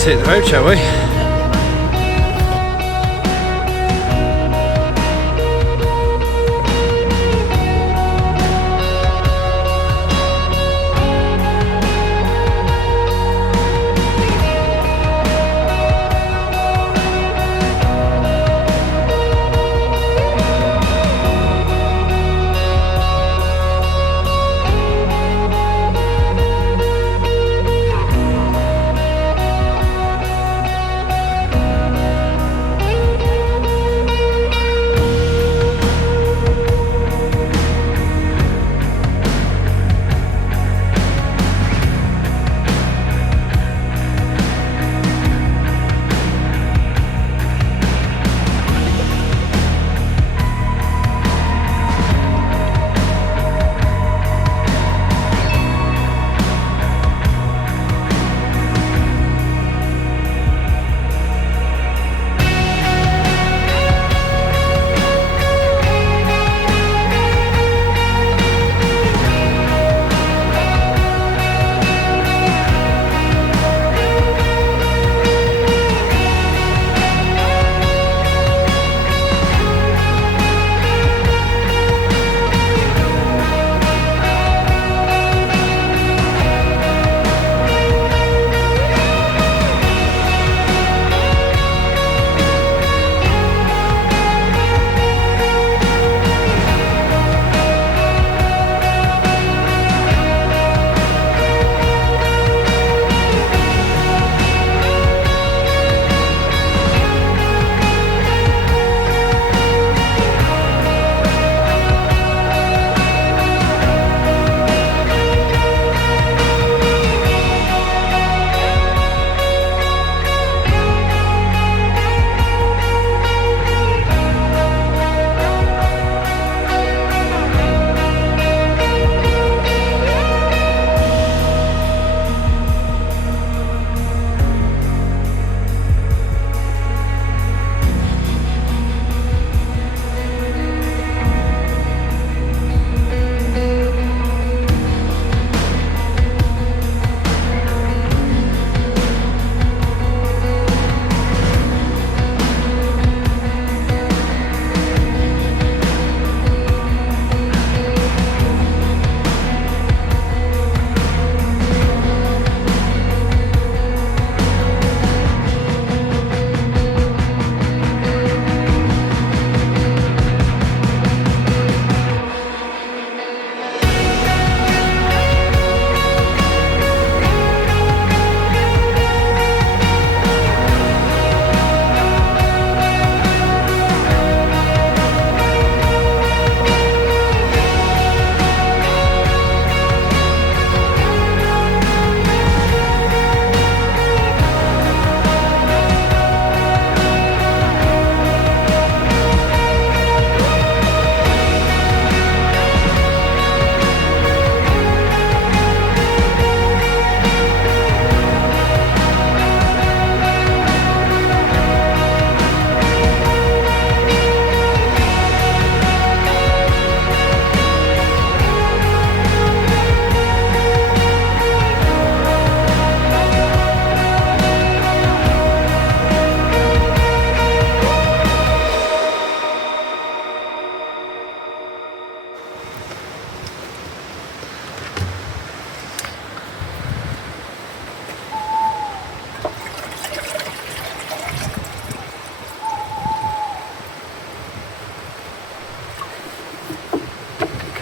let's hit the road, shall we?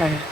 Okay.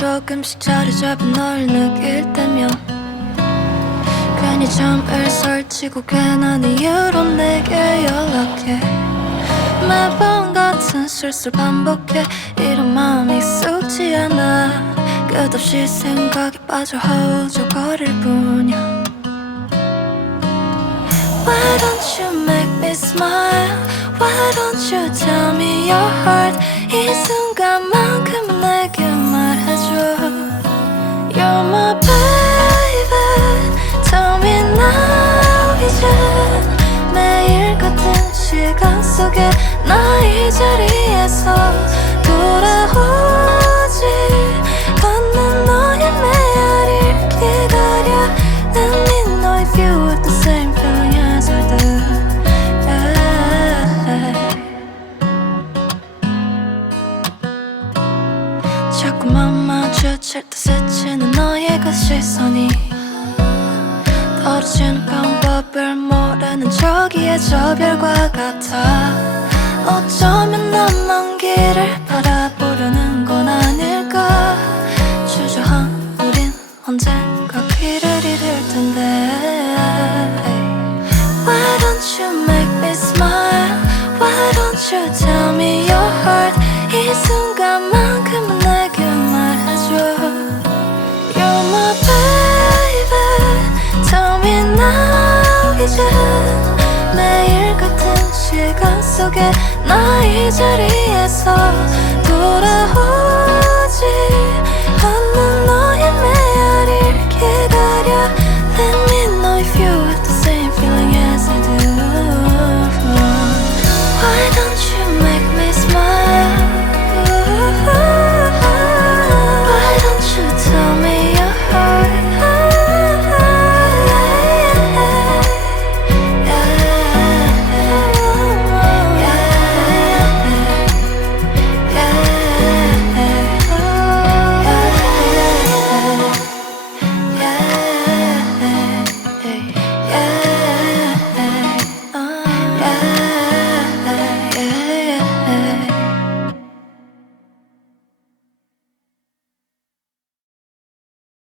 조금씩 자리 잡은 널 느낄 때면 괜히 잠을 설치고 괜한 이유로 내게 연락해. 매번 같은 실수를 반복해. 이런 마음이 익숙지 않아. 끝없이 생각에 빠져 허우적거릴 뿐이야. Why don't you make me smile? Why don't you tell me your heart? 이 순간만큼은 내게 말해줘. You're my baby. Tell me now 이제 매일 같은 시간 속에 나 이 자리에서 돌아오지 않는 너의 메아리를 기다려. Let me know if you have the same feeling as I do. 자꾸만 마주칠 때 스치는 너의 그 시선이 떨어지는 방법을 모르는 저기의 저 별과 같아. 어쩌면 난 먼 길을 바라보려는 건 아닐까. 주저한 우린 언젠가 길을 잃을 텐데. Why don't you make me smile? Why don't you tell me your heart? 이 순간만큼은 내게 말해줘. You're my baby. Tell me now 이제 매일 같은 시간 속에 나 이 자리에서 돌아오지